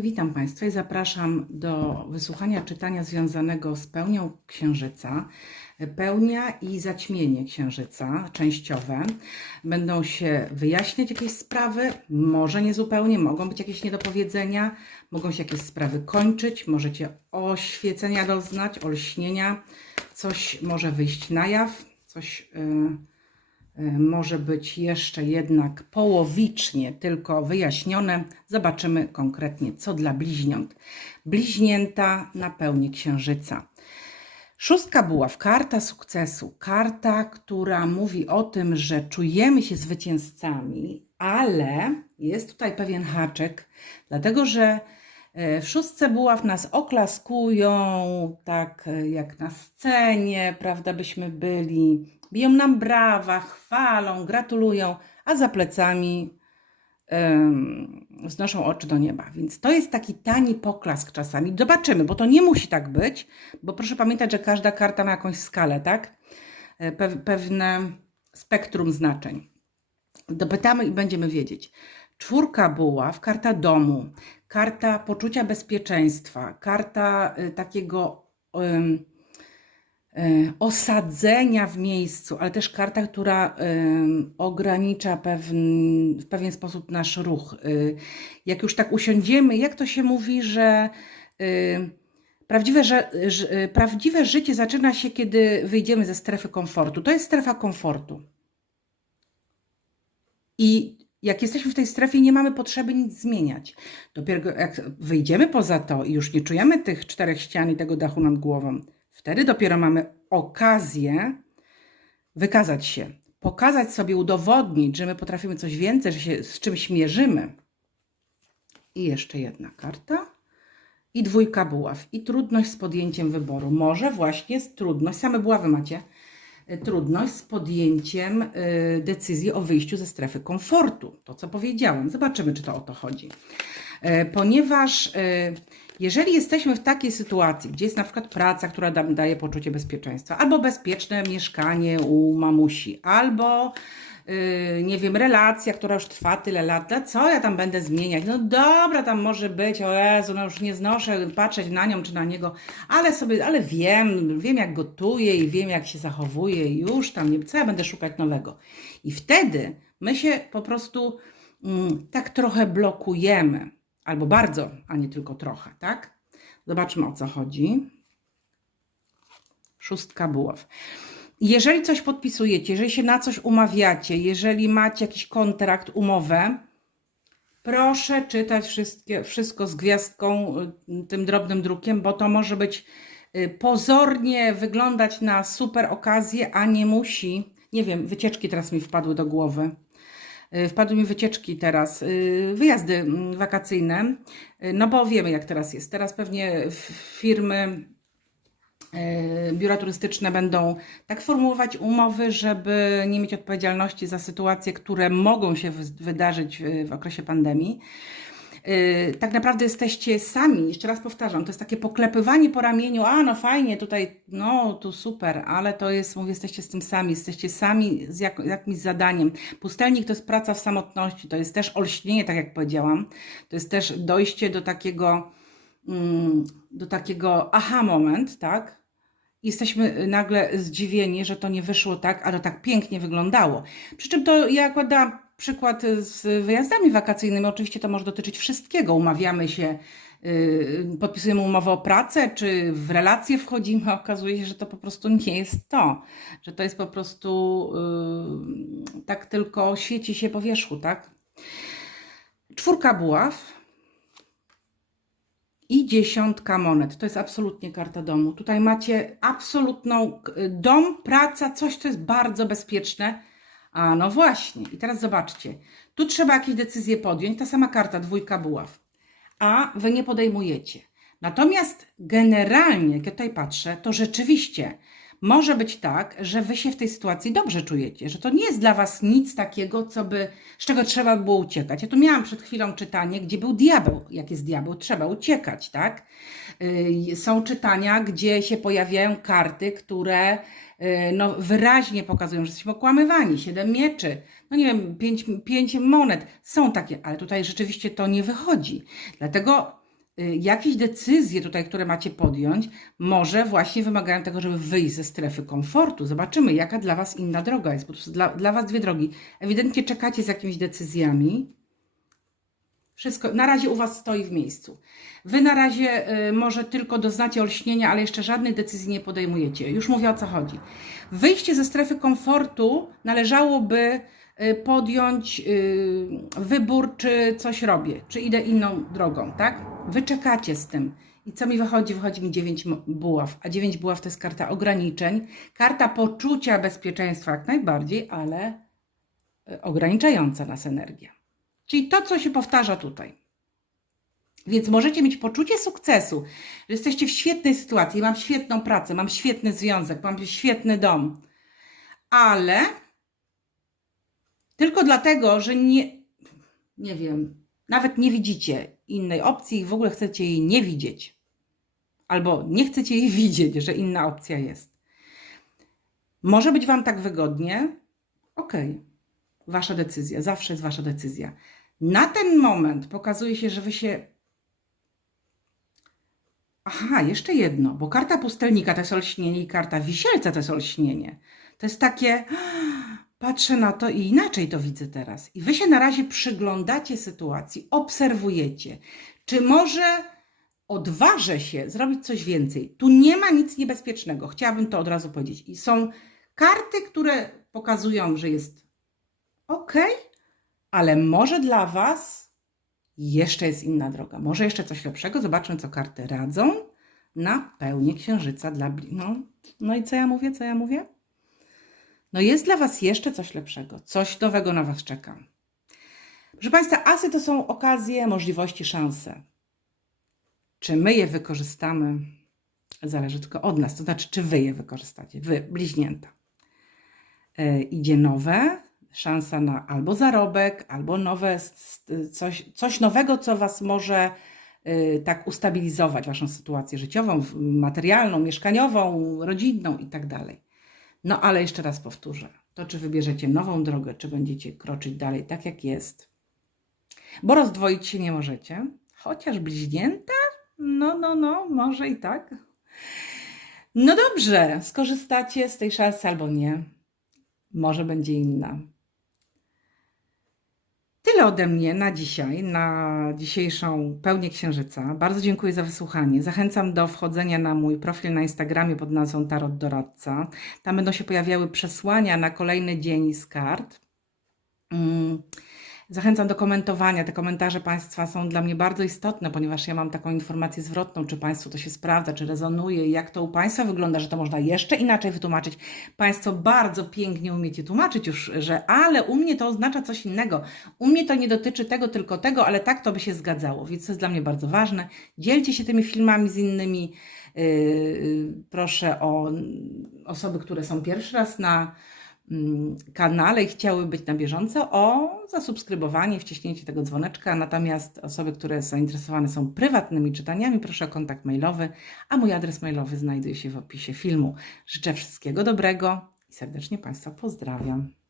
Witam Państwa i zapraszam do wysłuchania czytania związanego z pełnią Księżyca. Pełnia i zaćmienie Księżyca, częściowe. Będą się wyjaśniać jakieś sprawy, może niezupełnie, mogą być jakieś niedopowiedzenia, mogą się jakieś sprawy kończyć, możecie oświecenia doznać, olśnienia, coś może wyjść na jaw, coś... Yy, może być jeszcze jednak połowicznie tylko wyjaśnione. Zobaczymy konkretnie, co dla bliźniąt. Bliźnięta na pełni księżyca. Szóstka buław, karta sukcesu, karta, która mówi o tym, że czujemy się zwycięzcami, ale jest tutaj pewien haczek, dlatego że e, w szóstce buław nas oklaskują, tak e, jak na scenie, prawda, byśmy byli, biją nam brawa, chwalą, gratulują, a za plecami em, wznoszą oczy do nieba. Więc to jest taki tani poklask czasami. Zobaczymy, bo to nie musi tak być, bo proszę pamiętać, że każda karta ma jakąś skalę, tak? E, Pe- pewne spektrum znaczeń. Dopytamy i będziemy wiedzieć. Czwórka buław, karta domu, karta poczucia bezpieczeństwa, karta y, takiego y, osadzenia w miejscu, ale też karta, która ym, ogranicza pewien, w pewien sposób nasz ruch. Y, jak już tak usiądziemy, jak to się mówi, że prawdziwe, że, że, prawdziwe życie zaczyna się, kiedy wyjdziemy ze strefy komfortu. To jest strefa komfortu. I jak jesteśmy w tej strefie, nie mamy potrzeby nic zmieniać. Dopiero jak wyjdziemy poza to i już nie czujemy tych czterech ścian i tego dachu nad głową, wtedy dopiero mamy okazję wykazać się, pokazać sobie, udowodnić, że my potrafimy coś więcej, że się z czymś mierzymy. I jeszcze jedna karta. I dwójka buław. I trudność z podjęciem wyboru. Może właśnie jest trudność, same buławy macie, y, trudność z podjęciem y, decyzji o wyjściu ze strefy komfortu. To, co powiedziałam. Zobaczymy, czy to o to chodzi. E, Ponieważ e, jeżeli jesteśmy w takiej sytuacji, gdzie jest na przykład praca, która nam daje poczucie bezpieczeństwa, albo bezpieczne mieszkanie u mamusi, albo yy, nie wiem, relacja, która już trwa tyle lat, co ja tam będę zmieniać? No dobra, tam może być, o Jezu, no już nie znoszę patrzeć na nią czy na niego, ale sobie, ale wiem, wiem jak gotuje i wiem jak się zachowuje już tam, nie, co ja będę szukać nowego. I wtedy my się po prostu mm, tak trochę blokujemy, albo bardzo, a nie tylko trochę, tak? Zobaczmy o co chodzi. Szóstka buław. Jeżeli coś podpisujecie, jeżeli się na coś umawiacie, jeżeli macie jakiś kontrakt, umowę, proszę czytać wszystkie, wszystko z gwiazdką, y, tym drobnym drukiem, bo to może być y, pozornie wyglądać na super okazję, a nie musi. Nie wiem, wycieczki teraz mi wpadły do głowy. Y, Wpadły mi wycieczki teraz, y, wyjazdy mm, wakacyjne, y, no bo wiemy jak teraz jest. Teraz pewnie firmy, biura turystyczne będą tak formułować umowy, żeby nie mieć odpowiedzialności za sytuacje, które mogą się wy- wydarzyć w okresie pandemii. Y, tak naprawdę jesteście sami, jeszcze raz powtarzam, to jest takie poklepywanie po ramieniu, a no fajnie, tutaj, no tu super, ale to jest, mówię, jesteście z tym sami, jesteście sami z jak, jakimś zadaniem. Pustelnik to jest praca w samotności, to jest też olśnienie, tak jak powiedziałam, to jest też dojście do takiego, mm, do takiego aha moment, tak? Jesteśmy nagle zdziwieni, że to nie wyszło tak, a to tak pięknie wyglądało. Przy czym to ja akurat przykład z wyjazdami wakacyjnymi. Oczywiście to może dotyczyć wszystkiego. Umawiamy się, yy, podpisujemy umowę o pracę, czy w relacje wchodzimy, a okazuje się, że to po prostu nie jest to. Że to jest po prostu tak tylko świeci się po wierzchu, tak? Czwórka buław. I dziesiątka monet. To jest absolutnie karta domu. Tutaj macie absolutną dom, praca, coś, co jest bardzo bezpieczne. A no właśnie. I teraz zobaczcie. Tu trzeba jakieś decyzje podjąć. Ta sama karta, dwójka buław. A wy nie podejmujecie. Natomiast generalnie, jak ja tutaj patrzę, to rzeczywiście może być tak, że wy się w tej sytuacji dobrze czujecie, że to nie jest dla was nic takiego, co by, z czego trzeba było uciekać. Ja tu miałam przed chwilą czytanie, gdzie był diabeł. Jak jest diabeł, trzeba uciekać, tak? Yy, Są czytania, gdzie się pojawiają karty, które yy, no, wyraźnie pokazują, że jesteśmy okłamywani. Siedem mieczy, no nie wiem, pięć, pięć monet. Są takie, ale tutaj rzeczywiście to nie wychodzi. Dlatego y, jakieś decyzje tutaj, które macie podjąć, może właśnie wymagają tego, żeby wyjść ze strefy komfortu. Zobaczymy, jaka dla Was inna droga jest. Po prostu dla, dla Was dwie drogi. Ewidentnie czekacie z jakimiś decyzjami. Wszystko na razie u Was stoi w miejscu. Wy na razie y, może tylko doznacie olśnienia, ale jeszcze żadnej decyzji nie podejmujecie. Już mówię o co chodzi. Wyjście ze strefy komfortu należałoby y, podjąć y, wybór, czy coś robię, czy idę inną drogą, tak? Wy czekacie z tym. I co mi wychodzi? Wychodzi mi 9 buław, a 9 buław to jest karta ograniczeń, karta poczucia bezpieczeństwa jak najbardziej, ale y, ograniczająca nas energia. Czyli to, co się powtarza tutaj. Więc możecie mieć poczucie sukcesu, że jesteście w świetnej sytuacji, mam świetną pracę, mam świetny związek, mam świetny dom, ale tylko dlatego, że nie, nie wiem, nawet nie widzicie innej opcji i w ogóle chcecie jej nie widzieć. Albo nie chcecie jej widzieć, że inna opcja jest. Może być Wam tak wygodnie? Okej. Wasza decyzja, zawsze jest Wasza decyzja. Na ten moment pokazuje się, że Wy się. Aha, jeszcze jedno, bo karta pustelnika to jest olśnienie i karta wisielca to jest olśnienie. To jest takie. Patrzę na to i inaczej to widzę teraz. I Wy się na razie przyglądacie sytuacji, obserwujecie. Czy może odważę się zrobić coś więcej? Tu nie ma nic niebezpiecznego, chciałabym to od razu powiedzieć. I są karty, które pokazują, że jest ok, ale może dla Was jeszcze jest inna droga. Może jeszcze coś lepszego. Zobaczmy, co karty radzą na pełnię księżyca dla. No, no i co ja mówię? Co ja mówię? No jest dla Was jeszcze coś lepszego. Coś nowego na Was czeka. Proszę Państwa, asy to są okazje, możliwości, szanse. Czy my je wykorzystamy? Zależy tylko od nas. To znaczy, czy Wy je wykorzystacie. Wy, bliźnięta. E, idzie nowe, szansa na albo zarobek, albo nowe, coś, coś nowego, co Was może y, tak ustabilizować, Waszą sytuację życiową, materialną, mieszkaniową, rodzinną i tak. No ale jeszcze raz powtórzę, to czy wybierzecie nową drogę, czy będziecie kroczyć dalej tak jak jest, bo rozdwoić się nie możecie, chociaż bliźnięta, no, no, no, może i tak. No dobrze, skorzystacie z tej szansy albo nie. Może będzie inna. Tyle ode mnie na dzisiaj, na dzisiejszą pełnię księżyca. Bardzo dziękuję za wysłuchanie. Zachęcam do wchodzenia na mój profil na Instagramie pod nazwą Tarot Doradca. Tam będą się pojawiały przesłania na kolejny dzień z kart. Zachęcam do komentowania. Te komentarze Państwa są dla mnie bardzo istotne, ponieważ ja mam taką informację zwrotną, czy Państwu to się sprawdza, czy rezonuje, jak to u Państwa wygląda, że to można jeszcze inaczej wytłumaczyć. Państwo bardzo pięknie umiecie tłumaczyć już, że ale u mnie to oznacza coś innego. U mnie to nie dotyczy tego, tylko tego, ale tak to by się zgadzało, więc to jest dla mnie bardzo ważne. Dzielcie się tymi filmami z innymi. Yy, proszę o osoby, które są pierwszy raz na kanale i chciały być na bieżąco, o zasubskrybowanie, wciśnięcie tego dzwoneczka. Natomiast osoby, które zainteresowane są prywatnymi czytaniami, proszę o kontakt mailowy, a mój adres mailowy znajduje się w opisie filmu. Życzę wszystkiego dobrego i serdecznie Państwa pozdrawiam.